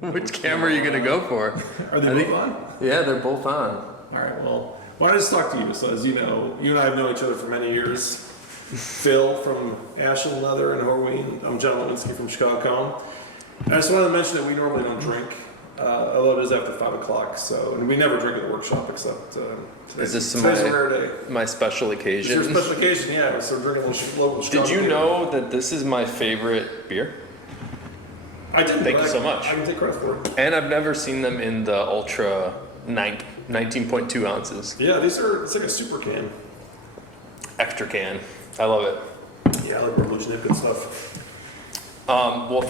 Which camera are you gonna go for? Are they both on? Yeah, they're both on. All right, well, why don't I just talk to you? So as you know, you and I have known each other for many years. Phil from Ashland Leather and Horween. I'm John Lewinsky from Chicago. And I just wanted to mention that we normally don't drink, although it is after 5 o'clock. So, and we never drink at the workshop except today's a rare day. My special occasion. It's your special occasion, yeah. So we're drinking a little local Chicago. Did you know that this is my favorite beer? I didn't. Thank you so much. I can take credit for it. And I've never seen them in the Ultra 19.2 ounces. Yeah, it's like a super can. Extra can. I love it. Yeah, I like Revolution. They have good stuff. Well,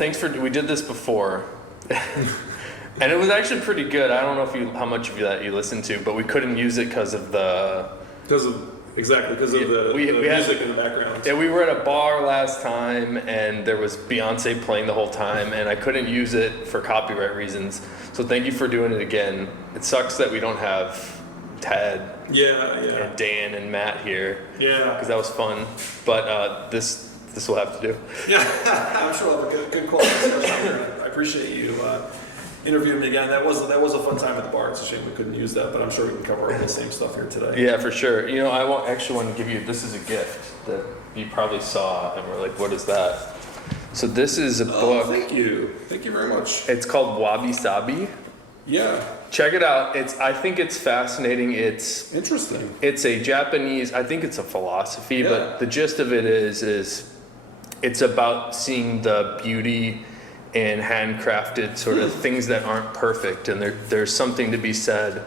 we did this before. And it was actually pretty good. I don't know how much of that you listened to, but we couldn't use it because of the music in the background. Yeah, we were at a bar last time, and there was Beyonce playing the whole time, and I couldn't use it for copyright reasons. So thank you for doing it again. It sucks that we don't have Ted, and Dan and Matt here. Yeah, because that was fun. But this will have to do. Yeah, I'm sure we'll have a good quality discussion. I appreciate you interviewing me again. That was a fun time at the bar. It's a shame we couldn't use that, but I'm sure we can cover all the same stuff here today. Yeah, for sure. You know, I actually want to give you, this is a gift that you probably saw, and we're like, what is that? So this is a book. Thank you very much. It's called Wabi Sabi. Yeah. Check it out. I think it's fascinating. It's interesting. It's a Japanese, I think it's a philosophy, but the gist of it is it's about seeing the beauty in handcrafted sort of things that aren't perfect, and there's something to be said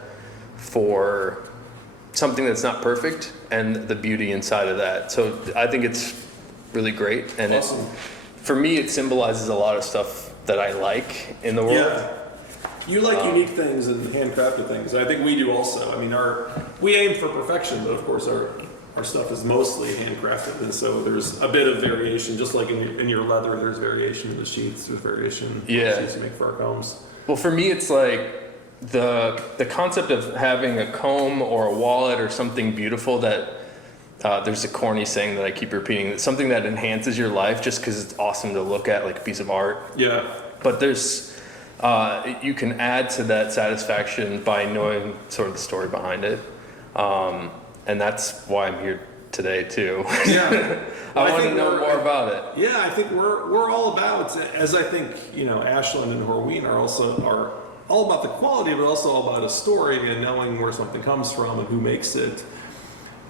for something that's not perfect and the beauty inside of that. So I think it's really great, and awesome. For me it symbolizes a lot of stuff that I like in the world. Yeah. You like unique things and handcrafted things. I think we do also. I mean, we aim for perfection, but of course our stuff is mostly handcrafted, and so there's a bit of variation. Just like in your leather, there's variation in the sheets. There's variation in the sheets you make for our combs. Well, for me, it's like the concept of having a comb or a wallet or something beautiful that there's a corny saying that I keep repeating. That something that enhances your life just because it's awesome to look at, like a piece of art. Yeah. But there's you can add to that satisfaction by knowing sort of the story behind it. And that's why I'm here today too. Yeah. I want to know more about it. Yeah, I think we're all about, as I think, Ashland and Horween are all about the quality, but also all about a story and knowing where something comes from and who makes it.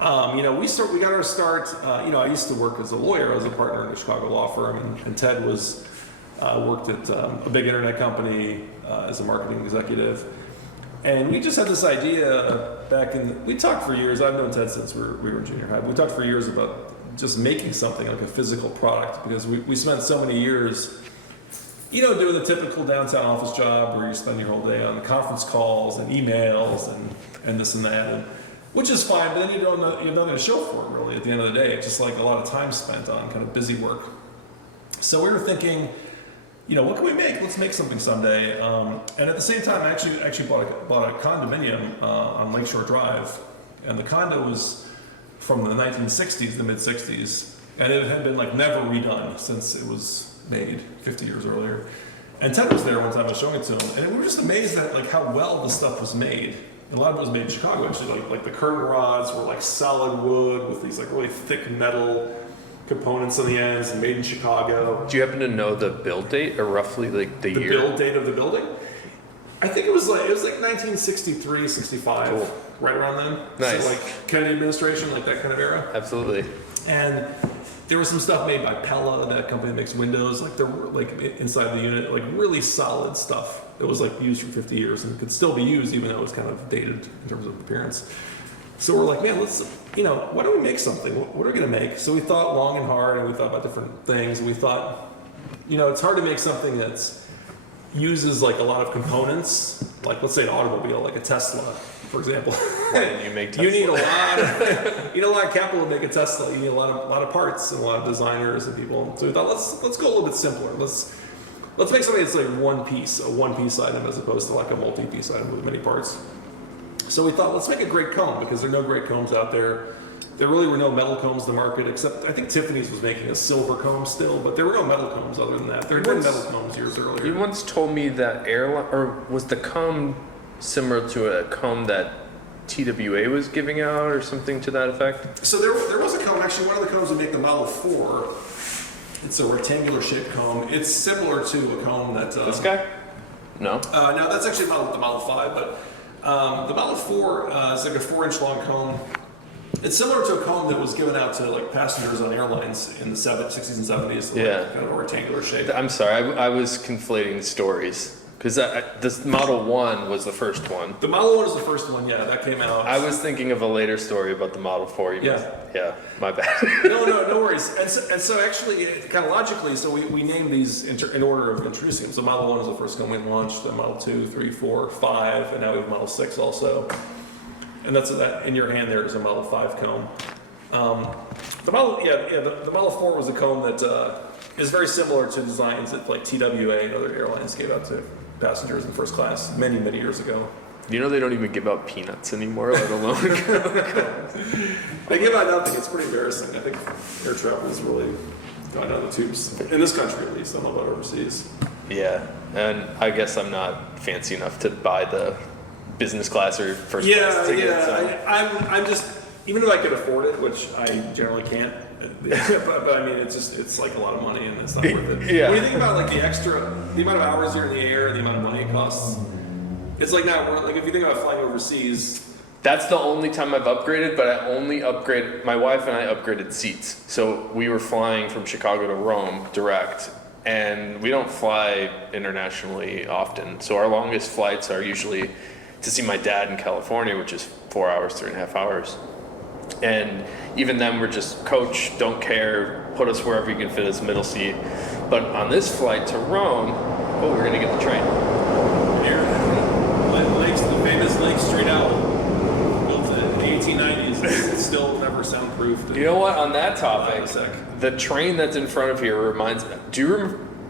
We got our start. I used to work as a lawyer. I was a partner in a Chicago law firm, and Ted worked at a big internet company as a marketing executive. And we just had this idea we talked for years. I've known Ted since we were in junior high. We talked for years about just making something like a physical product, because we spent so many years, doing the typical downtown office job where you spend your whole day on conference calls and emails and this and that, which is fine, but then you have nothing to show for it really at the end of the day. It's just like a lot of time spent on kind of busy work. So we were thinking, what can we make? Let's make something someday. And at the same time, I actually bought a condominium on Lakeshore Drive, and the condo was from the 1960s, the mid 60s, and it had been never redone since it was made 50 years earlier. And Ted was there one time. I was showing it to him, and we were just amazed at how well the stuff was made. A lot of it was made in Chicago, actually. Like the curtain rods were solid wood with these really thick metal components on the ends, and made in Chicago. Do you happen to know the build date, or roughly the year? The build date of the building? I think it was 1963, 65, cool. Right around then. Nice. So Kennedy administration, that kind of era. Absolutely. And there was some stuff made by Pella, that company that makes windows. There were inside the unit, really solid stuff that was used for 50 years and could still be used even though it was kind of dated in terms of appearance. So we're like, man, let's, why don't we make something? What are we going to make? So we thought long and hard, and we thought about different things. And we thought, it's hard to make something that uses a lot of components. Let's say an automobile, like a Tesla, for example. Right, you make Tesla. You need a lot of capital to make a Tesla. You need a lot of parts and a lot of designers and people. So we thought, let's go a little bit simpler. Let's make something that's a one-piece item as opposed to a multi-piece item with many parts. So we thought, let's make a great comb, because there are no great combs out there. There really were no metal combs in the market, except I think Tiffany's was making a silver comb still, but there were no metal combs other than that. There had been metal combs years earlier. You once told me that airline, or was the comb similar to a comb that TWA was giving out or something to that effect? So there was a comb, actually one of the combs would make the Model 4. It's a rectangular shaped comb. It's similar to a comb that... this guy? No. No, that's actually the Model 5, but the Model 4 is like a 4-inch long comb. It's similar to a comb that was given out to like passengers on airlines in the 60s and 70s. Yeah. Like, kind of a rectangular shape. I'm sorry, I was conflating stories. Because this Model 1 was the first one. The Model 1 is the first one, yeah, that came out. I was thinking of a later story about the Model 4. Yeah, my bad. No worries. And so actually, kind of logically, so we named these in order of introducing them. So Model 1 is the first one we launched, then Model 2, 3, 4, 5, and now we have Model 6 also. And that's that in your hand there is a Model 5 comb. The Model 4 was a comb that is very similar to designs that like TWA and other airlines gave out to passengers in first class many years ago. You know they don't even give out peanuts anymore, let alone They give out nothing. It's pretty embarrassing. I think air travel is really gone down the tubes. In this country, at least. I don't know about overseas. Yeah, and I guess I'm not fancy enough to buy the business class or first class ticket. Yeah, So. I'm just, even if I could afford it, which I generally can't, but I mean, it's like a lot of money and it's not worth it. Yeah. When you think about like the amount of hours you're in the air, the amount of money it costs, it's like not worth. Like if you think about flying overseas. That's the only time I've upgraded, but I only upgraded, my wife and I upgraded seats. So we were flying from Chicago to Rome direct, and we don't fly internationally often. So our longest flights are usually to see my dad in California, which is 4 hours, 3.5 hours. And even then we're just, coach, don't care, put us wherever you can fit us, middle seat. But on this flight to Rome, we're gonna get the train. Here, the famous Lake Street Owl, built in the 1890s, it's still never soundproofed. You know what, on that topic, the train that's in front of here reminds me,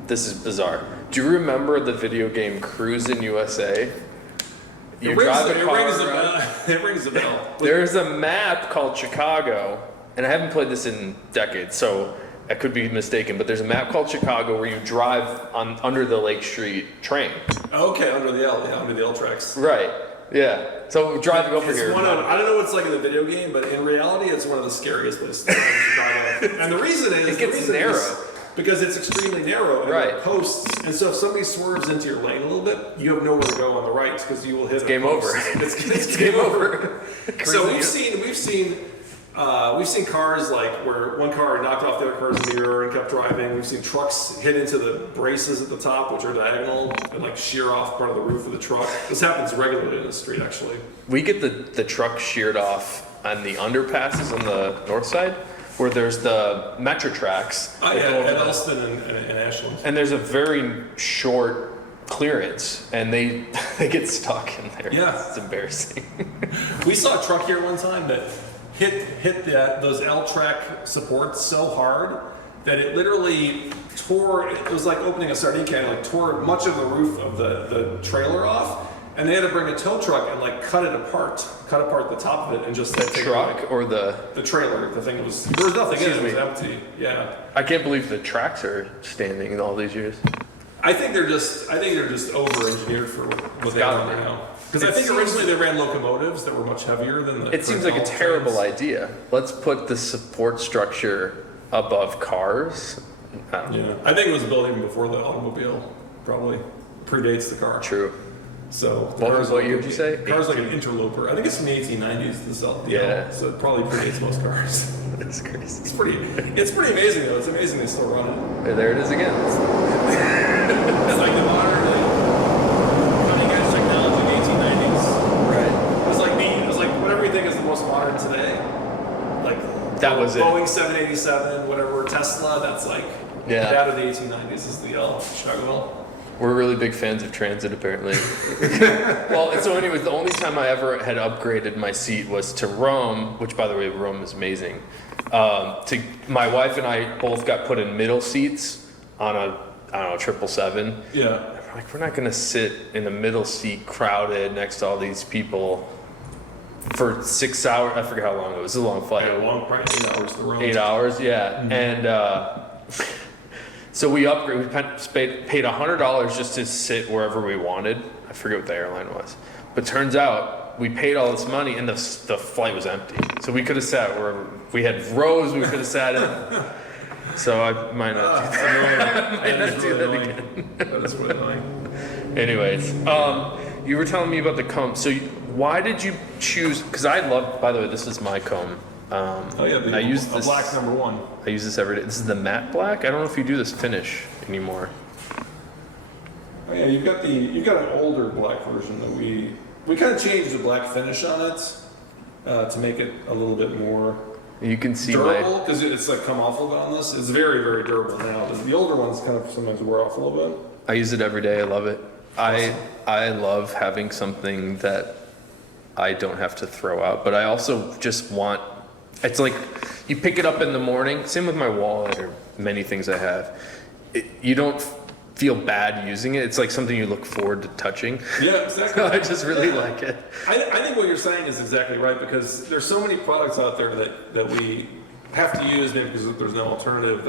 this is bizarre, do you remember the video game Cruisin' USA? It rings a bell. There's a map called Chicago, and I haven't played this in decades, so I could be mistaken, but there's a map called Chicago where you drive under the Lake Street train. Okay, under the L tracks. Right, yeah. So driving over It's here. I don't know what it's like in the video game, but in reality, it's one of the scariest places to drive in Chicago. And the reason is... It gets narrow. Because it's extremely narrow and right. there are posts, and so if somebody swerves into your lane a little bit, you have nowhere to go on the right because you will hit. It's game over. It's game over. So we've seen cars like where one car knocked off the other car's mirror and kept driving. We've seen trucks hit into the braces at the top, which are diagonal, and like shear off part of the roof of the truck. This happens regularly in the street, actually. We get the truck sheared off on the underpasses on the north side, where there's the metro tracks. At Elston and Ashland. And there's a very short clearance, and they get stuck in there. Yeah. It's embarrassing. We saw a truck here one time that hit those L-track supports so hard that it literally tore, it was like opening a sardine can, like tore much of the roof of the trailer off. And they had to bring a tow truck and like cut apart the top of it, and just the truck or the trailer. The thing was, there was nothing in it. It was empty. Yeah. I can't believe the tracks are standing in all these years. I think they're just over-engineered for what they are now. Because I think originally they ran locomotives that were much heavier than the. It seems like a terrible idea. Let's put the support structure above cars. I think it was built even before the automobile. Probably predates the car. True. So what year did you say? Cars like an interloper. I think it's from the 1890s. This yeah. So it probably predates most cars. That's crazy. It's pretty amazing though. It's amazing they still run it. There it is again. It's like the modern cutting edge technology in the 1890s. Right. It was like what everything is the most modern today. Like that was Boeing 787, whatever, Tesla. That's like that of the 1890s is the Chicago L. We're really big fans of transit, apparently. Well, so anyways, the only time I ever had upgraded my seat was to Rome, which, by the way, Rome is amazing. My wife and I both got put in middle seats on a 777. Yeah. We're not going to sit in the middle seat crowded next to all these people for 6 hours. I forget how long it was. It was a long flight. Yeah, long flight, 8 hours to roam. 8 hours, yeah. Mm-hmm. And so we upgraded. We paid $100 just to sit wherever we wanted. I forget what the airline was, but turns out we paid all this money and the flight was empty. So we could have sat wherever we had rows. We could have sat in. So I might not. Do that again. That is really annoying. Anyways, you were telling me about the comb. So why did you choose? Because I love. By the way, this is my comb. Oh yeah, I use this. Black number 1. I use this every day. This is the matte black. I don't know if you do this finish anymore. Oh yeah, you've got an older black version that we kind of changed the black finish on it to make it a little bit more. You can see durable, because it's like come off a little bit on this. It's very, very durable now. The older ones kind of sometimes wear off a little bit. I use it every day. I love it. Awesome. I love having something that I don't have to throw out, but I also just want. It's like you pick it up in the morning. Same with my wallet or many things I have. You don't feel bad using it. It's like something you look forward to touching. Yeah, exactly. I just really like it. I think what you're saying is exactly right, because there's so many products out there that we have to use maybe because there's no alternative.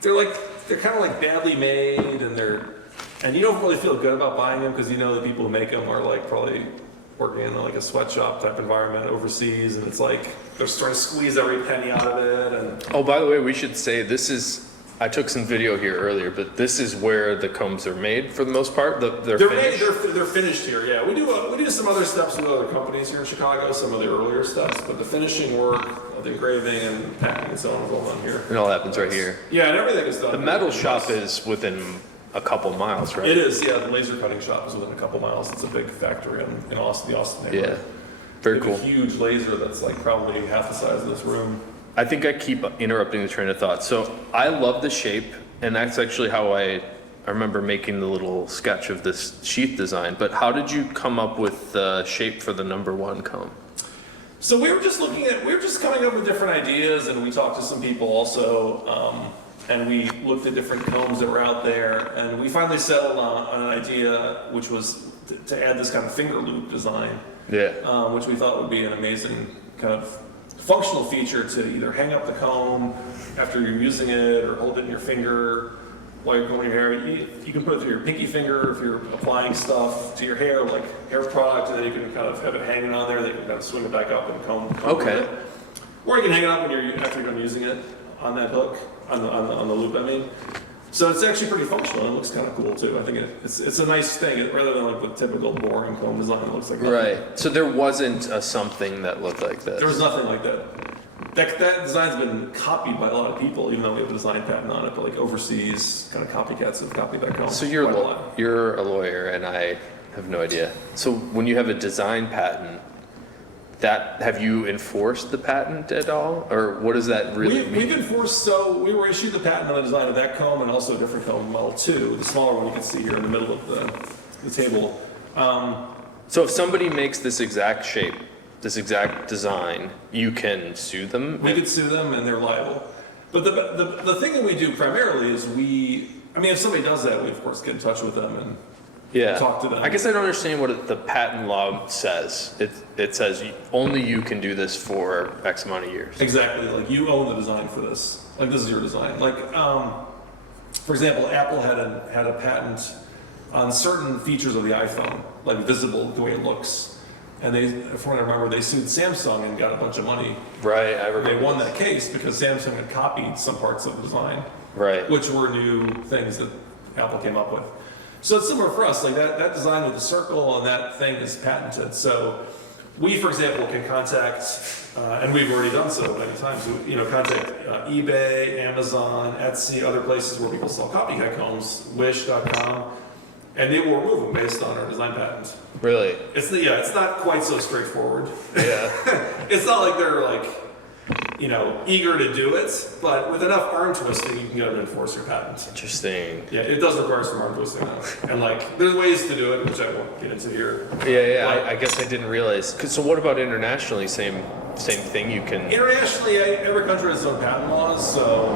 They're kind of like badly made, and you don't really feel good about buying them because you know the people who make them are like probably working in like a sweatshop type environment overseas, and it's like they're trying to squeeze every penny out of it. And oh, by the way, we should say this is. I took some video here earlier, but this is where the combs are made for the most part. They're finished. They're finished here. Yeah, we do some other steps with other companies here in Chicago, some of the earlier steps, but the finishing work, the engraving and packing and so on is all done here. It all happens right here. Yeah, and everything is done. The metal shop is within a couple miles, right? It is. Yeah, the laser cutting shop is within a couple miles. It's a big factory in Austin, the Austin neighborhood. Yeah, very They have cool. a huge laser that's like probably half the size of this room. I think I keep interrupting the train of thought. So I love the shape, and that's actually how I remember making the little sketch of this sheath design. But how did you come up with the shape for the number 1 comb? So we were just coming up with different ideas, and we talked to some people also, and we looked at different combs that were out there, and we finally settled on an idea, which was to add this kind of finger loop design. Yeah. Which we thought would be an amazing kind of functional feature to either hang up the comb after you're using it or hold it in your finger while you're combing your hair. You can put it through your pinky finger if you're applying stuff to your hair, like hair product, and then you can kind of have it hanging on there. They can kind of swing it back up and comb Okay. with it. Or you can hang it up after you're done using it on that hook, on the loop, I mean. So it's actually pretty functional. It looks kind of cool too. I think it's a nice thing rather than like the typical boring comb design. It looks like nothing. Right. So there wasn't a something that looked like this. There was nothing like that. That design's been copied by a lot of people, even though we have a design patent on it. But like overseas, kind of copycats have copied that comb. So you're quite a lot. you're a lawyer, and I have no idea. So when you have a design patent, have you enforced the patent at all, or what does that really mean? We've enforced. So we were issued the patent on the design of that comb and also a different comb, Model 2, the smaller one you can see here in the middle of the table. So if somebody makes this exact shape, this exact design, you can sue them? We could sue them and they're liable. But the thing that we do primarily is if somebody does that, we of course get in touch with them and talk to them. I guess I don't understand what the patent law says. It says only you can do this for X amount of years. Exactly, like you own the design for this. Like this is your design. Like, for example, Apple had a patent on certain features of the iPhone, like visible, the way it looks. And from what I remember, they sued Samsung and got a bunch of money. Right, I remember. They won that case because Samsung had copied some parts of the design. Right. Which were new things that Apple came up with. So it's similar for us, like that design with the circle and that thing is patented. So we, for example, can contact, and we've already done so many times, contact eBay, Amazon, Etsy, other places where people sell copycat combs, Wish.com, and they will remove them based on our design patent. Really? It's not quite so straightforward. Yeah. It's not like they're like, eager to do it, but with enough arm twisting, you can get them to enforce your patent. Interesting. Yeah, it does require some arm twisting though. And there's ways to do it, which I won't get into here. Yeah. I guess I didn't realize. So what about internationally? Same thing. You can. Internationally, every country has its own patent laws. So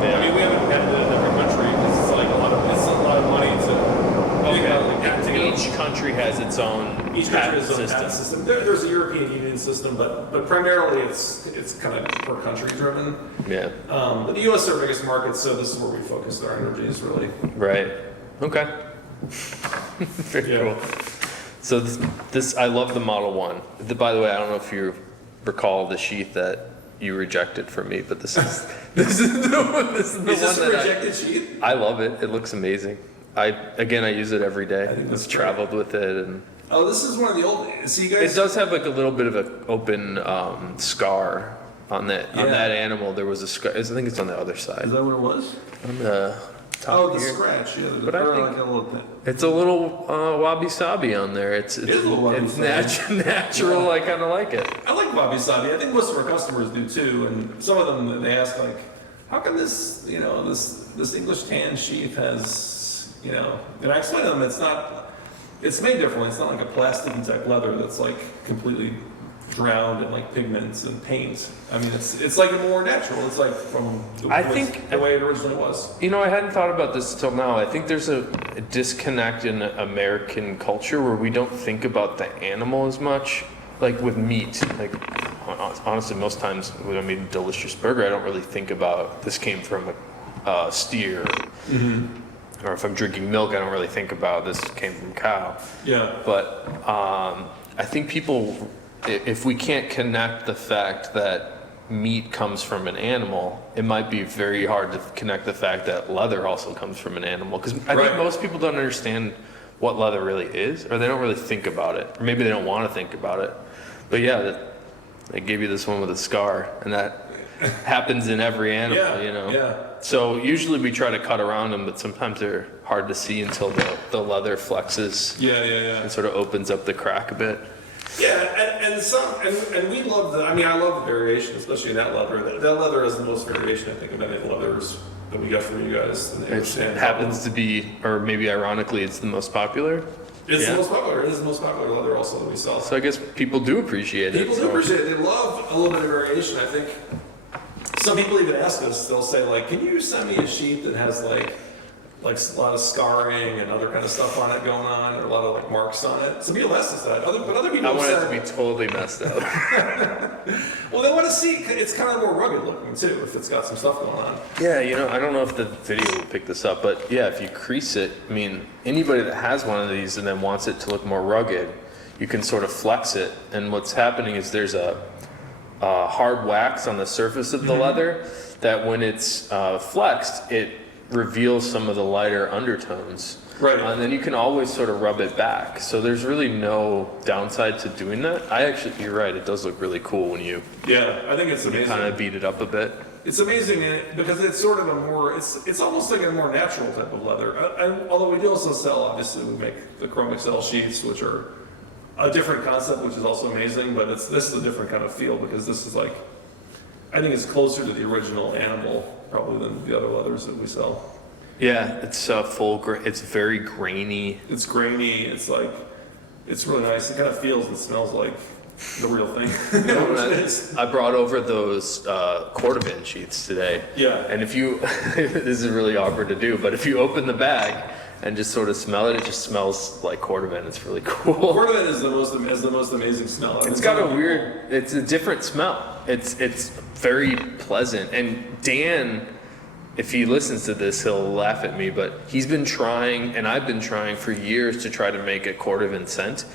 we haven't patented in every country because it's a lot of money to. Okay. Each country has its own each country has its own Patent patent system. There's a European Union system, but primarily it's kind of per country driven. Yeah. But the U.S. is our biggest market, so this is where we focus our energies, really. Right. Okay. Very cool. So this I love the Model 1. By the way, I don't know if you recall the sheath that you rejected from me, but this is this is the one. This is the Is this one a that rejected sheath? I love it. It looks amazing. I use it every day. I think that's I've traveled with it, and Oh, this is one of the old. See, you guys. it does have like a little bit of an open scar on that animal. There was a scar. I think it's on the other side. Is that what it was? On the top Oh, the here. scratch. Yeah, But I think- like a little thing. It's a little wabi sabi on there. It's is a little wabi-sabi. natural. I kind of like it. I like wabi sabi. I think most of our customers do too, and some of them they ask like, "How come this this English tan sheath has And I explain to them it's made differently. It's not like a plastic tech leather that's like completely drowned in like pigments and paint. I mean, it's like more natural. It's like from the way it originally was. I hadn't thought about this till now. I think there's a disconnect in American culture where we don't think about the animal as much. Like with meat, like honestly, most times when I make a delicious burger, I don't really think about this came from a steer. Mm-hmm. Or if I'm drinking milk, I don't really think about this came from cow. Yeah. But I think people, if we can't connect the fact that meat comes from an animal, it might be very hard to connect the fact that leather also comes from an animal. Because I think most people don't understand what leather really is, or they don't really think about it, or maybe they don't want to think about it. But yeah, they gave you this one with a scar, and that happens in every animal, Yeah. So usually we try to cut around them, but sometimes they're hard to see until the leather flexes. Yeah. And sort of opens up the crack a bit. Yeah, and we love I love the variation, especially in that leather. That leather has the most variation, I think, of any of the leathers that we got from you guys. It happens to be, or maybe ironically, it's the most popular. It's the most popular. It is the most popular leather also that we sell. So I guess people do appreciate it. People do appreciate it. They love a little bit of variation. I think some people even ask us. They'll say like, "Can you send me a sheet that has like a lot of scarring and other kind of stuff on it going on, or a lot of like marks on it?" Some people ask us that. Other people I want say, it to be totally messed up. well, they want to see. It's kind of more rugged looking too, if it's got some stuff going on. Yeah, I don't know if the video will pick this up, but yeah, if you crease it, I mean, anybody that has one of these and then wants it to look more rugged, you can sort of flex it. And what's happening is there's a hard wax on the surface of the leather that when it's flexed, it reveals some of the lighter undertones. Right. And then you can always sort of rub it back. So there's really no downside to doing that. You're right, it does look really cool when you I think it's amazing. kind of beat it up a bit. It's amazing because it's sort of it's almost like a more natural type of leather. Although we do also sell, obviously, we make the Chrome Excel sheets, which are a different concept, which is also amazing, but this is a different kind of feel because this is like, I think it's closer to the original animal probably than the other leathers that we sell. Yeah, it's it's very grainy. It's grainy, it's really nice. It kind of feels and smells like the real thing. I brought over those Cordovan sheets today. Yeah. And if you, this is really awkward to do, but if you open the bag and just sort of smell it, it just smells like Cordovan. It's really cool. Cordovan is the most amazing smell. It's got it's a different smell. It's very pleasant. And Dan, if he listens to this, he'll laugh at me, but he's been trying, and I've been trying for years to try to make a Cordovan scent.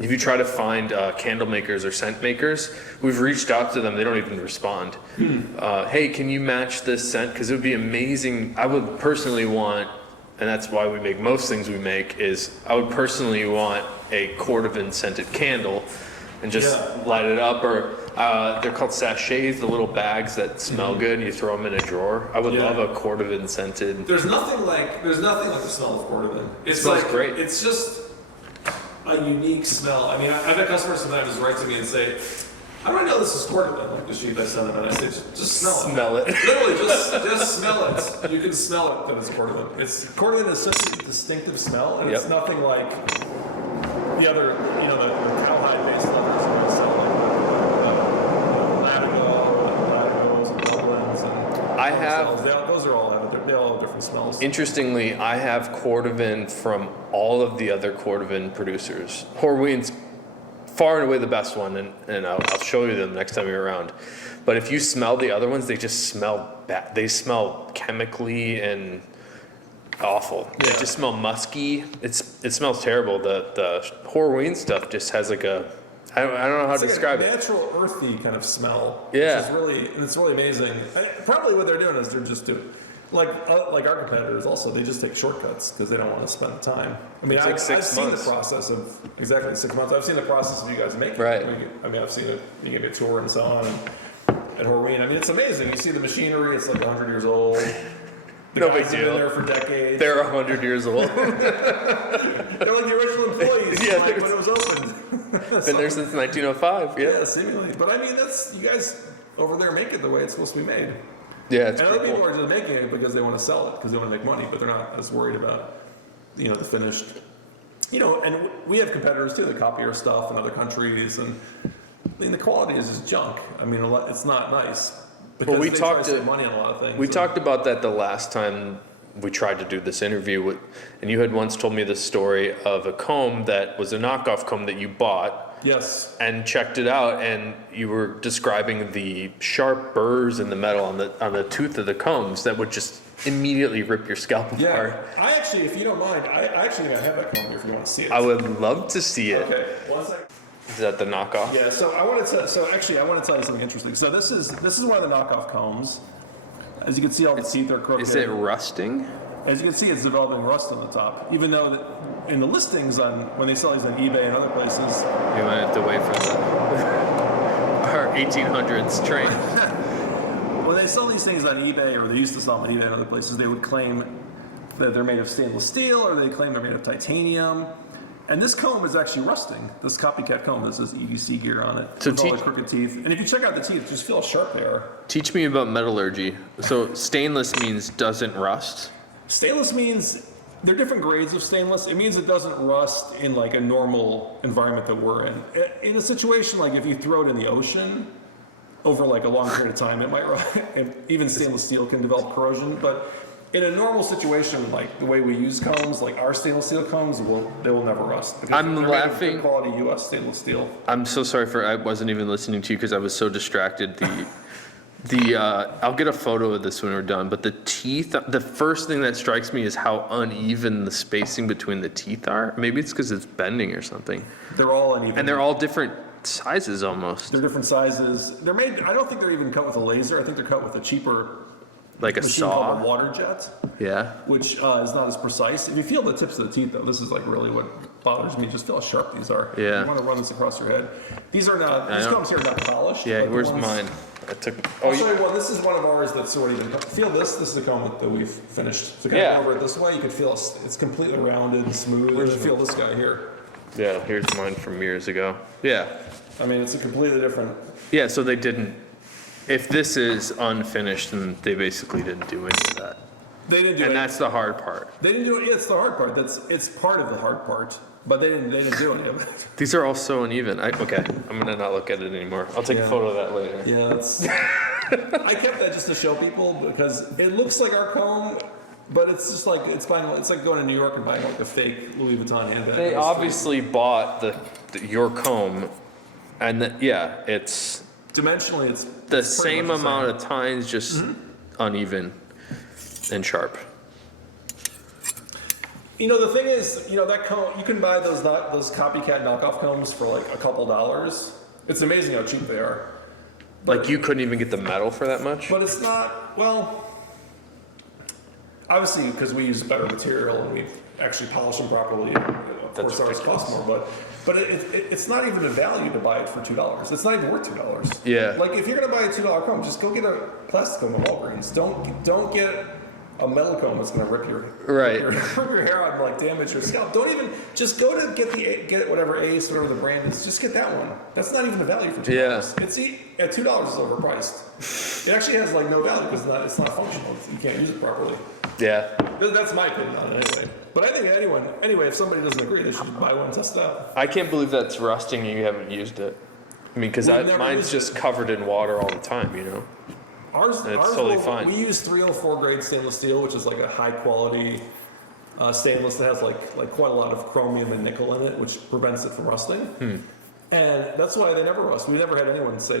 If you try to find candle makers or scent makers, we've reached out to them. They don't even respond. Hey, can you match this scent? Because it would be amazing. I would personally want, and that's why we make most things we make, is I would personally want a Cordovan scented candle and just light it up. Or they're called sachets, the little bags that smell good, and you throw them in a drawer. I would love a Cordovan scented. There's nothing like the smell of Cordovan. It smells great. It's just a unique smell. I mean, I've had customers sometimes write to me and say, "How do I know this is Cordovan?" Like the sheet I send them, and I say, "Just smell it." Smell it. Literally, just smell it. You can smell it that it's Cordovan. Cordovan is such a distinctive smell, and it's nothing like the other, the cowhide-based leathers that we sell, like Latigos and Dublins and those are all they all have different smells. Interestingly, I have Cordovan from all of the other Cordovan producers. Horween's far and away the best one, and I'll show you them next time you're around. But if you smell the other ones, they just smell bad. They smell chemically and awful. Yeah. They just smell musky. It smells terrible. The Horween stuff just has like a, I don't know how to describe it. it. Natural, earthy kind of smell. Yeah. Which is really, and it's really amazing. Probably what they're doing is they're just doing, like our competitors also, they just take shortcuts because they don't want to spend the time. I mean, I've seen the process of exactly 6 months. I've seen the process of you guys making right. it. I mean, I've seen it. You give me a tour and so on. And at Horween, I mean, it's amazing. You see the machinery. It's like 100 years old. The no guys big have deal. been there for decades. They're 100 years old. They're like the original employees when it was opened. Been there since 1905. Yeah, seemingly. But I mean, that's, you guys over there make it the way it's supposed to be made. Yeah, it's and pretty other people cool. are just making it because they want to sell it, because they want to make money, but they're not as worried about, the finished. And we have competitors too that copy our stuff in other countries, and I mean the quality is just junk. I mean, it's not nice. Because we they talked try to save money on a lot of things. We talked about that the last time we tried to do this interview, and you had once told me the story of a comb that was a knockoff comb that you bought. Yes. And checked it out, and you were describing the sharp burrs in the metal on the tooth of the combs that would just immediately rip your scalp apart. Yeah. I actually, if you don't mind, I actually think I have that comb here if you want to see it. I would love to see it. Okay. 1 second. Is that the knockoff? Yeah, so I want to tell you something interesting. So this is one of the knockoff combs. As you can see, all the teeth are crooked. Is it rusting? As you can see, it's developing rust on the top. Even though in the listings when they sell these on eBay and other places, You might have to wait for our 1800s train. when they sell these things on eBay, or they used to sell them on eBay and other places, they would claim that they're made of stainless steel, or they claim they're made of titanium. And this comb is actually rusting. This copycat comb, this is EDC gear on it. So with all the crooked teeth. And if you check out the teeth, just feel how sharp they are. Teach me about metallurgy. So stainless means doesn't rust. Stainless means there are different grades of stainless. It means it doesn't rust in like a normal environment that we're in. In a situation like if you throw it in the ocean over like a long period of time, it might rust. And even stainless steel can develop corrosion. But in a normal situation, like the way we use combs, like our stainless steel combs, they will never rust. I'm they're made of laughing. good quality U.S. stainless steel. I'm so sorry I wasn't even listening to you because I was so distracted. I'll get a photo of this when we're done, but the teeth, the first thing that strikes me is how uneven the spacing between the teeth are. Maybe it's because it's bending or something. They're all uneven. And they're all different sizes almost. They're different sizes. They're made, I don't think they're even cut with a laser. I think they're cut with a cheaper Like a machine called a saw. water jet. Yeah. Which is not as precise. If you feel the tips of the teeth, though, this is like really what bothers me. Just feel how sharp these are. Yeah. You want to run this across your head. These combs here are not polished. Yeah, like the where's ones- mine? I'll show you one. This is one of ours that's already been. Feel this. This is the comb that we've finished. So kind Yeah. of over it this way, you can feel it's completely rounded and smooth. Where's You feel this guy here. Yeah, here's mine from years ago. Yeah. I mean, it's a completely different. Yeah, so they didn't, if this is unfinished, then they basically didn't do any of that. They didn't do it. And that's the hard part. They didn't do it. Yeah, it's the hard part. It's part of the hard part. But they didn't do any of it. These are all so uneven. Okay, I'm gonna not look at it anymore. I'll take a Yeah. photo of that later. Yeah, that's. I kept that just to show people because it looks like our comb, but it's just like it's like going to New York and buying like a fake Louis Vuitton handbag. They obviously bought your comb, and it's dimensionally it's the pretty same much the amount same. of tines, just uneven and sharp. The thing is, that comb, you can buy those copycat knockoff combs for like a couple dollars. It's amazing how cheap they are. Like you couldn't even get the metal for that much? But it's not, well, obviously because we use better material and we actually polish them properly. Of That's course ours cost more, but it's not even a value to buy it for $2. It's not even worth $2. Yeah. Like if you're gonna buy a $2 comb, just go get a plastic comb at Walgreens. Don't get a metal comb that's gonna rip your hair out and like damage your scalp. Don't even just go to get whatever Ace, whatever the brand is. Just get that one. That's not even the value for $2. Yeah. It's at $2 is overpriced. It actually has like no value because it's not functional. You can't use it properly. Yeah. That's my opinion on it anyway. But I think anyway, if somebody doesn't agree, they should buy one and test it out. I can't believe that's rusting and you haven't used it. I mean, because mine's just covered in water all the time, Ours totally fine. We use 304 grade stainless steel, which is like a high quality stainless that has like quite a lot of chromium and nickel in it, which prevents it from rusting. And that's why they never rust. We never had anyone say,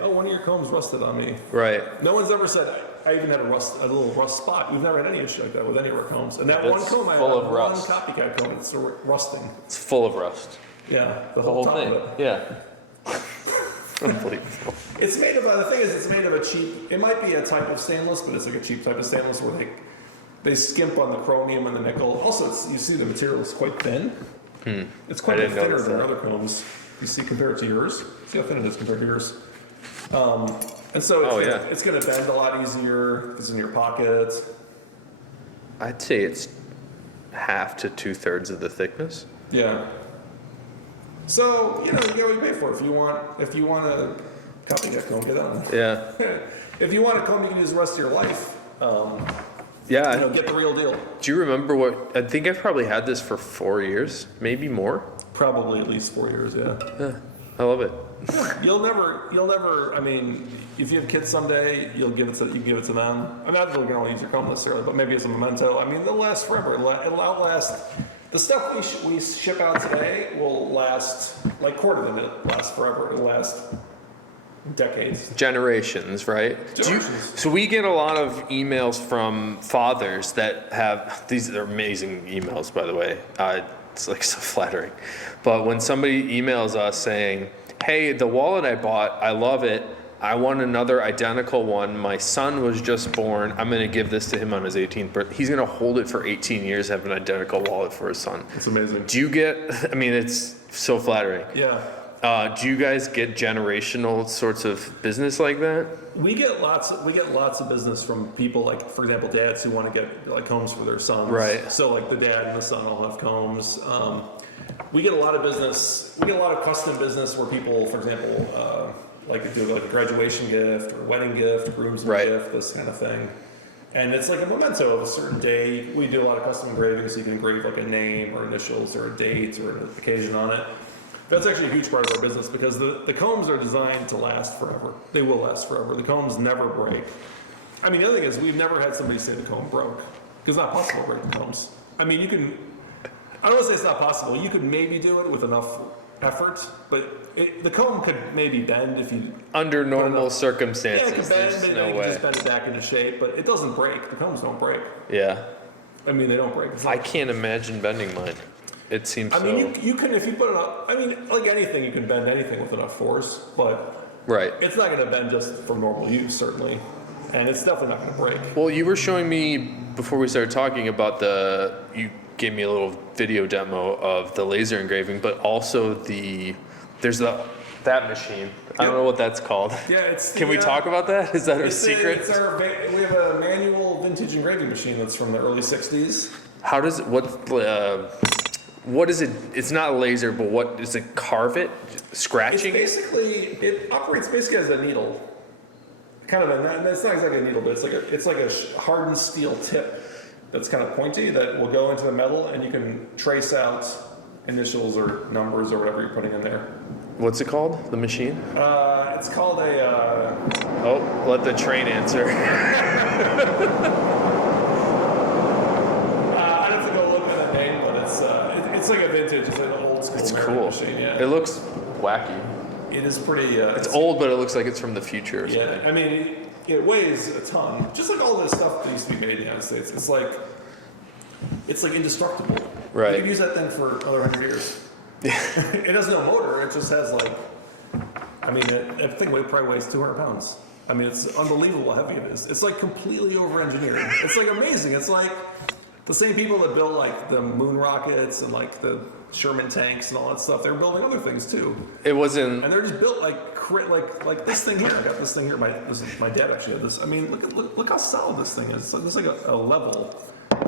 oh, one of your combs rusted on me. Right. No one's ever said, I even had a little rust spot. We've never had any issue like that with any of our combs. And that It's one comb, I had full of one rust. copycat comb, it's rusting. It's full of rust. Yeah, the The whole top thing. of it. Yeah. Unbelievable. It's made of, the thing is, it's made of a cheap, it might be a type of stainless, but it's like a cheap type of stainless where they skimp on the chromium and the nickel. Also, you see the material is quite thin. It's quite a bit thinner than other combs. You see compared to yours. See how thin it is compared to yours. And so it's going to bend a lot easier. It's in your pocket. I'd say it's half to 2/3 of the thickness. Yeah. So, you get what you pay for. If you want a copycat comb, get that one. Yeah. If you want a comb you can use the rest of your life, Yeah. get the real deal. Do you remember what? I think I've probably had this for 4 years, maybe more. Probably at least 4 years, yeah. Yeah. I love it. You'll never, I mean, if you have kids someday, you give it to them. I'm not really going to use your comb necessarily, but maybe as a memento. I mean, they'll last forever. It'll outlast. The stuff we ship out today will last, like Corded did, last forever. It'll last decades. Generations, right? Generations. So we get a lot of emails from fathers that have, these are amazing emails, by the way. It's like so flattering. But when somebody emails us saying, hey, the wallet I bought, I love it. I want another identical one. My son was just born. I'm going to give this to him on his 18th birthday. He's going to hold it for 18 years, have an identical wallet for his son. It's amazing. Do you get, I mean, it's so flattering. Yeah. Do you guys get generational sorts of business like that? We get lots of business from people, like, for example, dads who want to get like combs for their sons. Right. So like the dad and the son all have combs. We get a lot of business. We get a lot of custom business where people, for example, like to do like a graduation gift or a wedding gift, groomsman gift, this kind of thing. And it's like a memento of a certain day. We do a lot of custom engraving, so you can engrave like a name or initials or a date or an occasion on it. That's actually a huge part of our business because the combs are designed to last forever. They will last forever. The combs never break. I mean, the other thing is we've never had somebody say the comb broke because it's not possible to break the combs. I mean, I don't want to say it's not possible. You could maybe do it with enough effort, but the comb could maybe bend if you... Under normal circumstances, yeah, it could bend, there's maybe no you way. can just bend it back into shape, but it doesn't break. The combs don't break. Yeah. I mean, they don't break. I can't imagine bending mine. It seems I mean, so... you can, if you put it up, I mean, like anything, you can bend anything with enough force, but Right. it's not going to bend just for normal use, certainly. And it's definitely not going to break. Well, you were showing me, before we started talking, about you gave me a little video demo of the laser engraving, but also there's that machine. I don't know what that's called. Yeah, it's... Can we talk about that? Is that our secret? We have a manual vintage engraving machine that's from the early 60s. How does it, what is it? It's not a laser, but what does it carve it? Scratching? It operates basically as a needle. Kind of it's not exactly a needle, but it's like a hardened steel tip that's kind of pointy that will go into the metal and you can trace out initials or numbers or whatever you're putting in there. What's it called? The machine? It's called a... Oh, let the train answer. I'd have to go look at that name, but it's like a vintage, it's like an old school It's cool. machine, yeah. It looks wacky. It is pretty... It's old, but it looks like it's from the future or something. Yeah, I mean, it weighs a ton. Just like all this stuff that used to be made in the United States. It's like indestructible. Right. You could use that thing for another 100 years. It has no motor. It just has I mean, that thing probably weighs 200 pounds. I mean, it's unbelievable how heavy it is. It's like completely over-engineered. It's like amazing. It's like the same people that build like the moon rockets and like the Sherman tanks and all that stuff. They're building other things too. It wasn't... And they're just built like this thing here. I got this thing here. My dad actually had this. I mean, look how solid this thing is. It's like a level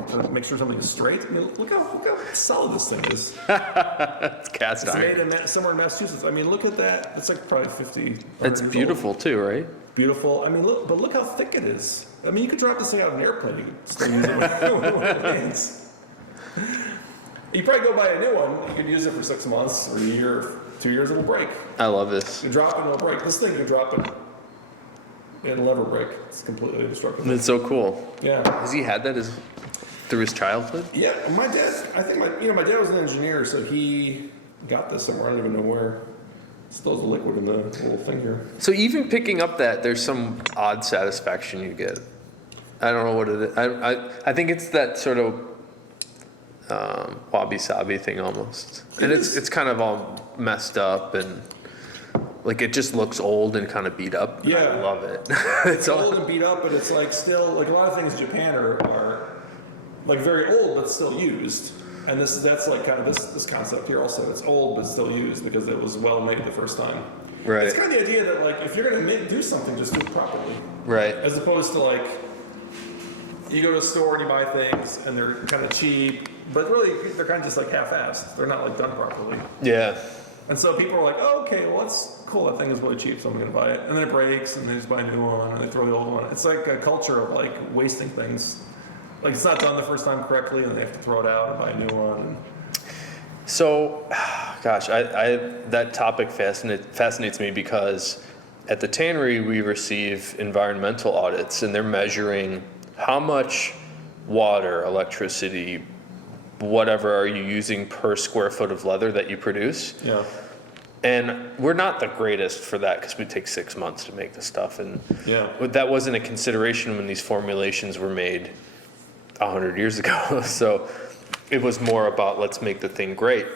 to make sure something is straight. I mean, look how solid this thing is. It's cast It's iron. made somewhere in Massachusetts. I mean, look at that. It's like probably 50. It's beautiful too, right? Beautiful. I mean, look how thick it is. I mean, you could drop this thing out of an airplane. You could still use it when it lands. You probably go buy a new one. You could use it for 6 months or a year, or 2 years. It'll break. I love this. You drop it, it'll break. This thing, you drop it, it'll never break. It's completely indestructible. It's so cool. Yeah. Has he had that through his childhood? Yeah. My dad. I think my dad was an engineer, so he got this somewhere. I don't even know where. Still has a liquid in the little finger. So even picking up that, there's some odd satisfaction you get. I don't know what it is. I think it's that sort of wabi-sabi thing almost. And it's kind of all messed up and like it just looks old and kind of beat up. Yeah. I love it. It's old and beat up, but it's like still, like a lot of things in Japan are like very old but still used. And that's like kind of this concept here also. It's old but still used because it was well made the first time. Right. It's kind of the idea that like if you're gonna do something, just do it properly. Right. As opposed to like you go to a store and you buy things and they're kind of cheap, but really they're kind of just like half-assed. They're not like done properly. Yeah. And so people are like, oh, okay, well that's cool. That thing is really cheap, so I'm gonna buy it. And then it breaks, and they just buy a new one, and they throw the old one. It's like a culture of like wasting things. Like it's not done the first time correctly, and they have to throw it out and buy a new one. So, gosh, I that topic fascinates me because at the tannery we receive environmental audits, and they're measuring how much water, electricity, whatever are you using per square foot of leather that you produce. Yeah. And we're not the greatest for that because we take 6 months to make the stuff, and Yeah. that wasn't a consideration when these formulations were made 100 years ago. So it was more about let's make the thing great.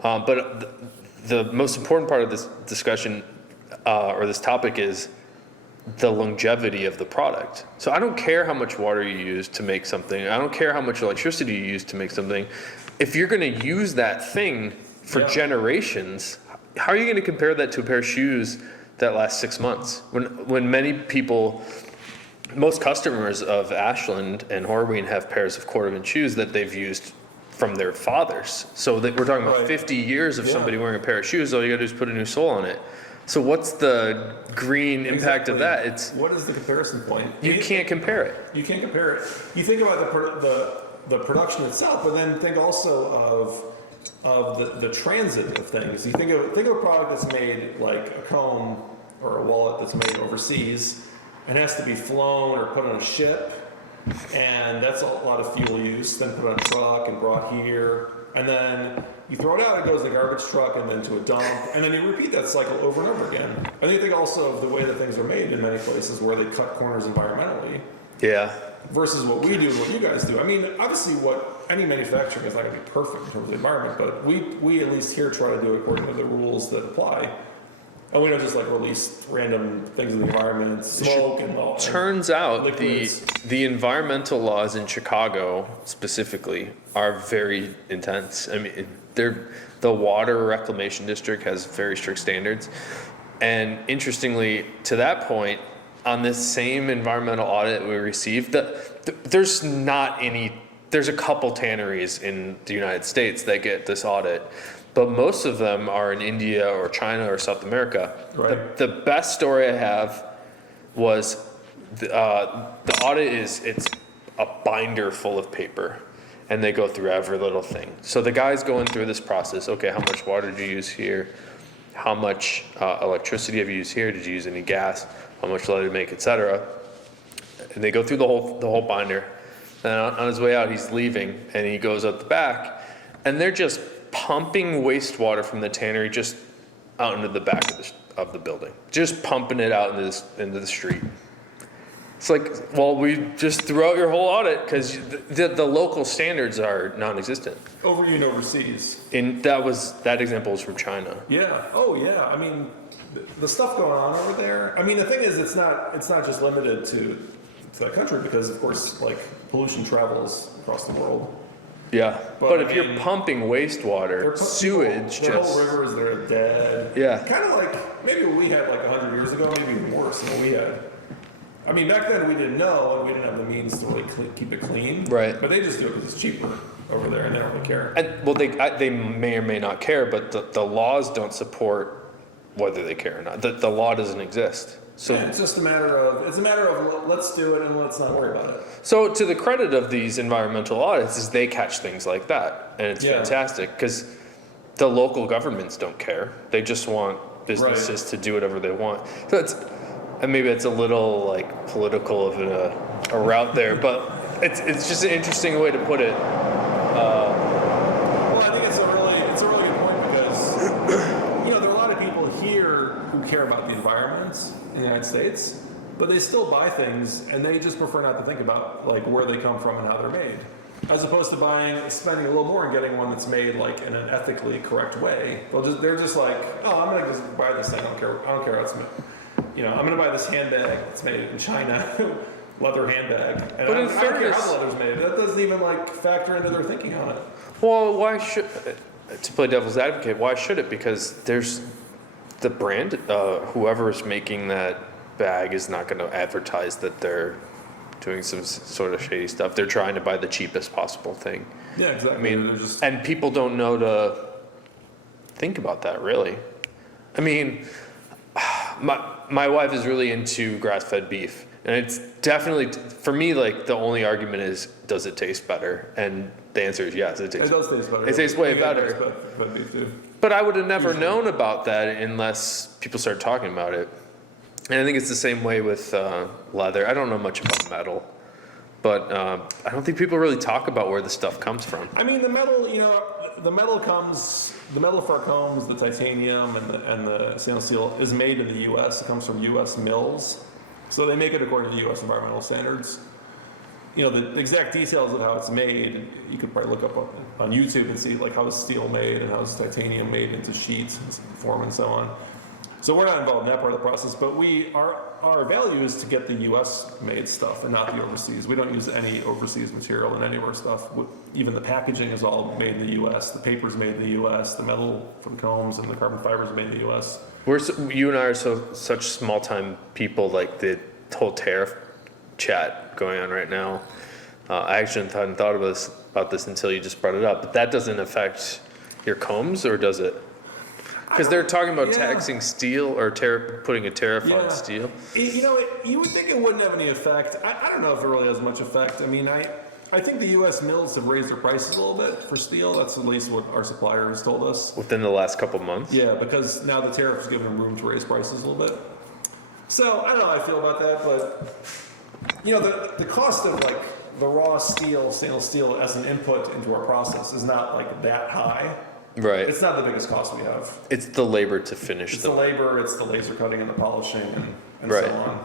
But the most important part of this discussion or this topic is the longevity of the product. So I don't care how much water you use to make something. I don't care how much electricity you use to make something. If you're going to use that thing for generations, how are you going to compare that to a pair of shoes that last 6 months? When many people, most customers of Ashland and Horween have pairs of quarter-inch shoes that they've used from their fathers. So we're talking about 50 years of somebody wearing a pair of shoes. All you got to do is put a new sole on it. So what's the green impact of that? What is the comparison point? You can't compare it. You can't compare it. You think about the production itself, but then think also of the transit of things. You think of a product that's made like a comb or a wallet that's made overseas and has to be flown or put on a ship, and that's a lot of fuel use. Then put on a truck and brought here, and then you throw it out, it goes in the garbage truck and then to a dump, and then you repeat that cycle over and over again. And then you think also of the way that things are made in many places where they cut corners environmentally. Yeah. Versus what we do and what you guys do. I mean, obviously any manufacturing is not going to be perfect in terms of the environment, but we at least here try to do it according to the rules that apply. And we don't just like release random things in the environment, smoke and all. Turns out liquids. the environmental laws in Chicago specifically are very intense. I mean, the water reclamation district has very strict standards. And interestingly, to that point, on this same environmental audit we received, there's a couple tanneries in the United States that get this audit, but most of them are in India or China or South America. Right. The best story I have was the audit it's a binder full of paper, and they go through every little thing. So the guy's going through this process. Okay, how much water did you use here? How much electricity have you used here? Did you use any gas? How much leather to make, etc. And they go through the whole binder. And on his way out, he's leaving, and he goes out the back, and they're just pumping wastewater from the tannery just out into the back of the building, just pumping it out into the street. It's like, well, we just threw out your whole audit because the local standards are non-existent. Over you and overseas. And that example was from China. Yeah. Oh, yeah. I mean, the stuff going on over there. I mean, the thing is, it's not just limited to that country because, of course, like pollution travels across the world. Yeah, but if I you're mean, pumping wastewater, sewage, the whole rivers, they're dead. Yeah. Kind of like maybe what we had like 100 years ago, maybe even worse than what we had. I mean, back then we didn't know and we didn't have the means to really keep it clean. Right. But they just do it because it's cheaper over there and they don't really care. And well, they may or may not care, but the laws don't support whether they care or not. The law doesn't exist. So yeah, it's just a matter of let's do it and let's not worry about it. So to the credit of these environmental audits is they catch things like that, and it's fantastic because the local governments don't care. They just want businesses to do whatever they want. So and maybe it's a little like political of a route there, but it's just an interesting way to put it. Well, I think it's a really good point because there are a lot of people here who care about the environment in the United States, but they still buy things and they just prefer not to think about like where they come from and how they're made, as opposed to spending a little more and getting one that's made like in an ethically correct way. They're just like, oh, I'm gonna just buy this thing. I don't care how it's made. You know, I'm gonna buy this handbag that's made in China, leather handbag, and But I in don't care fairness, how the leather's made. That doesn't even like factor into their thinking on it. well, why should, to play devil's advocate, why should it? Because there's the brand, whoever is making that bag is not going to advertise that they're doing some sort of shady stuff. They're trying to buy the cheapest possible thing. Yeah, exactly. I mean, they're just and people don't know to think about that, really. I mean, my wife is really into grass-fed beef, and it's definitely, for me, like, the only argument is, does it taste better? And the answer is yes, it It does taste better. It tastes way better. But beef too. But I would have never known about that unless people started talking about it. And I think it's the same way with leather. I don't know much about metal, but I don't think people really talk about where the stuff comes from. I mean, the metal, the metal for our combs, the titanium and the stainless steel is made in the U.S. It comes from U.S. mills. So they make it according to U.S. environmental standards. You know, the exact details of how it's made, you could probably look up on YouTube and see like how is steel made and how is titanium made into sheets and form and so on. So we're not involved in that part of the process, but our value is to get the U.S. made stuff and not the overseas. We don't use any overseas material in any of our stuff. Even the packaging is all made in the U.S. The paper's made in the U.S. The metal from combs and the carbon fiber is made in the U.S. You and I are such small-time people, like the whole tariff chat going on right now. I actually hadn't thought about this until you just brought it up. But that doesn't affect your combs, or does it? Because they're talking about taxing steel or putting a tariff on steel. You would think it wouldn't have any effect. I don't know if it really has much effect. I mean, I think the U.S. mills have raised their prices a little bit for steel. That's at least what our supplier has told us. Within the last couple months? Yeah, because now the tariff has given them room to raise prices a little bit. So I don't know how I feel about that, but the cost of like the raw steel, stainless steel as an input into our process is not like that high. Right. It's not the biggest cost we have. It's the labor to finish It's them. the labor, it's the laser cutting and the polishing and Right. so on.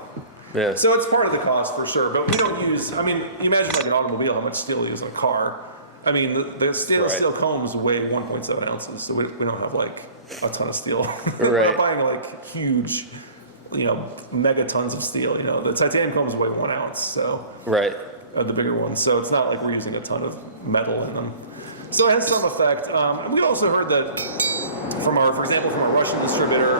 Yeah. So it's part of the cost for sure, but we don't use, I mean, you imagine like an automobile, how much steel you use in a car. I mean, the stainless steel combs weigh 1.7 ounces, so we don't have like a ton of steel. We're not buying like huge, megatons of steel. The titanium combs weigh 1 ounce, so. Right. The bigger ones, so it's not like we're using a ton of metal in them. So it has some effect. And we also heard that for example, from a Russian distributor,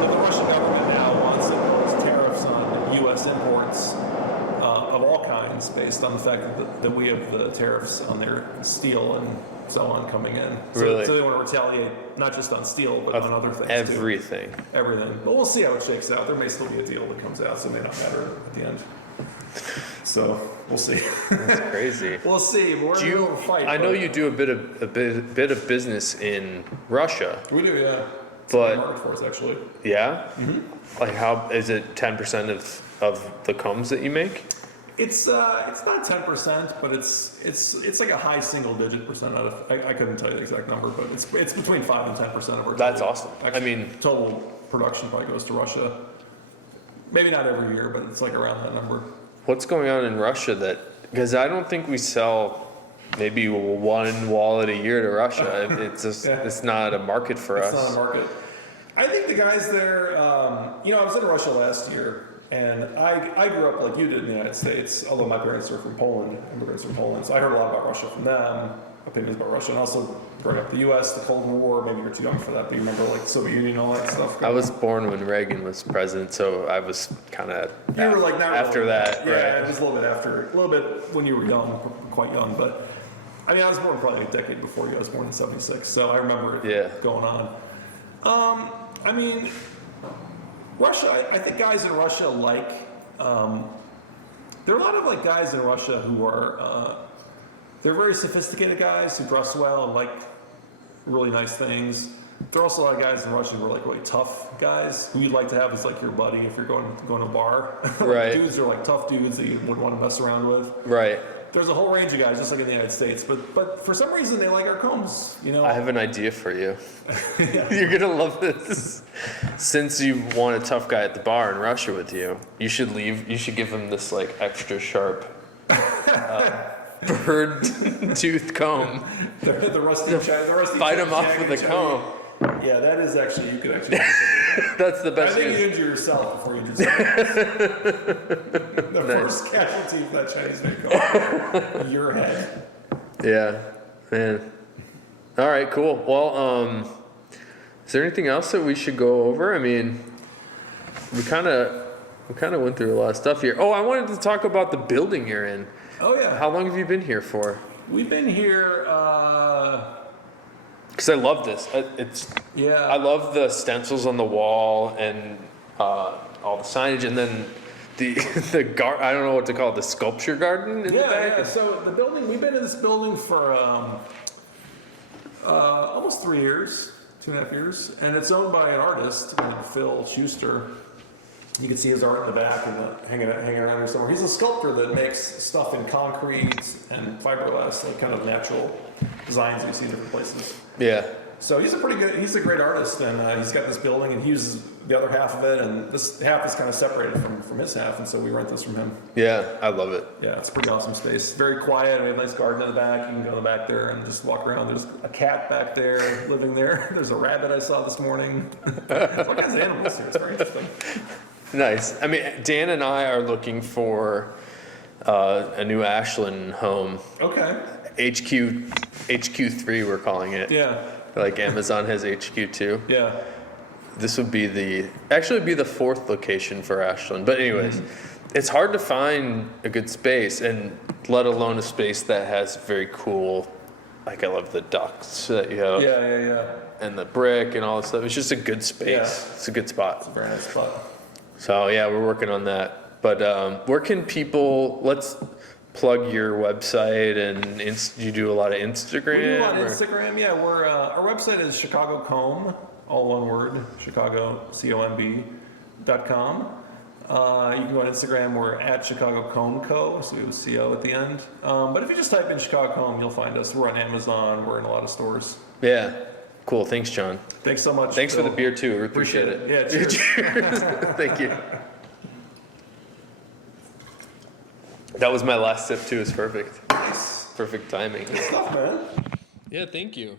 that the Russian government now wants to impose tariffs on U.S. imports of all kinds based on the fact that we have the tariffs on their steel and so on coming in. So they want to retaliate not just on steel, but on other things Everything. too. Everything. But we'll see how it shakes out. There may still be a deal that comes out, so it may not matter at the end. So we'll see. That's crazy. We'll see. We're in a fight. I know you do a bit of business in Russia. We do, yeah. It's But a market for us, actually. Yeah. Mm-hmm. Like how is it? 10% of the combs that you make? It's not 10%, but it's like a high single-digit percent out of. I couldn't tell you the exact number, but it's between 5 and 10% of our. That's awesome. Actually, total production probably goes to Russia. Maybe not every year, but it's like around that number. What's going on in Russia because I don't think we sell maybe one wallet a year to Russia. It's just, it's not a market for us. It's not a market. I think the guys there, I was in Russia last year, and I grew up like you did in the United States, although my parents are from Poland, immigrants from Poland, so I heard a lot about Russia from them, opinions about Russia, and also growing up in the U.S., the Cold War, maybe you're too young for that, but you remember like the Soviet Union, all that stuff. I was born when Reagan was president, so I was kind of after really, that. Yeah, right. it was a little bit when you were young, quite young, but I mean, I was born probably a decade before you. I was born in '76, so I remember it going on. I mean, Russia, I think guys in Russia there are a lot of like guys in Russia who are, they're very sophisticated guys who dress well and like really nice things. There are also a lot of guys in Russia who are like really tough guys who you'd like to have as like your buddy if you're going to a bar. Right. Dudes are like tough dudes that you would want to mess around with. Right. there's a whole range of guys, just like in the United States. But for some reason, they like our combs. You know. I have an idea for you. You're gonna love this. Since you want a tough guy at the bar in Russia with you, you should leave. You should give him this like extra sharp bird tooth comb. the rusty. Fight him off with a comb. Yeah, that is actually, you could actually. That's the best. I think you injure yourself before you do something. The first casualty of that Chinese made comb, your head. Yeah, man. All right, cool. Well, is there anything else that we should go over? I mean, we kind of went through a lot of stuff here. Oh, I wanted to talk about the building you're in. Oh yeah. How long have you been here for? We've been here. Because I love this. I love the stencils on the wall and all the signage, and then the I don't know what to call it, the sculpture garden in the back. Yeah. So the building, we've been in this building for almost 3 years, 2.5 years, and it's owned by an artist, Phil Schuster. You can see his art in the back and hanging around here somewhere. He's a sculptor that makes stuff in concrete and fiberglass, like kind of natural designs you see in different places. Yeah. So he's a great artist, and he's got this building, and he uses the other half of it, and this half is kind of separated from his half, and so we rent this from him. Yeah, I love it. Yeah, it's a pretty awesome space. Very quiet. We have a nice garden in the back. You can go in the back there and just walk around. There's a cat back there living there. There's a rabbit I saw this morning. There's all kinds of animals here. It's very interesting. Nice. I mean, Dan and I are looking for a new Ashland home. Okay. HQ3 we're calling it. Yeah. Like Amazon has HQ2. Yeah. This would be the 4th location for Ashland. But anyways, it's hard to find a good space, and let alone a space that has very cool, like I love the ducts that you have. Yeah. And the brick and all that stuff. It's just a good space. Yeah. It's a good spot. It's a very nice spot. So yeah, we're working on that. But where can people, let's plug your website, and you do a lot of Instagram? We do a lot of Instagram, yeah. We're our website is Chicago Comb, all one word, ChicagoComb.com. You can go on Instagram, we're at Chicago Comb Co, so we have a CO at the end. But if you just type in Chicago Comb, you'll find us. We're on Amazon, we're in a lot of stores. Yeah. Cool. Thanks, John. Thanks so much. Thanks Phil. for the beer too. We appreciate it. Yeah, cheers. Cheers. Thank you. That was my last sip too. It's perfect. Nice. Perfect timing. Good stuff, man. Yeah, thank you.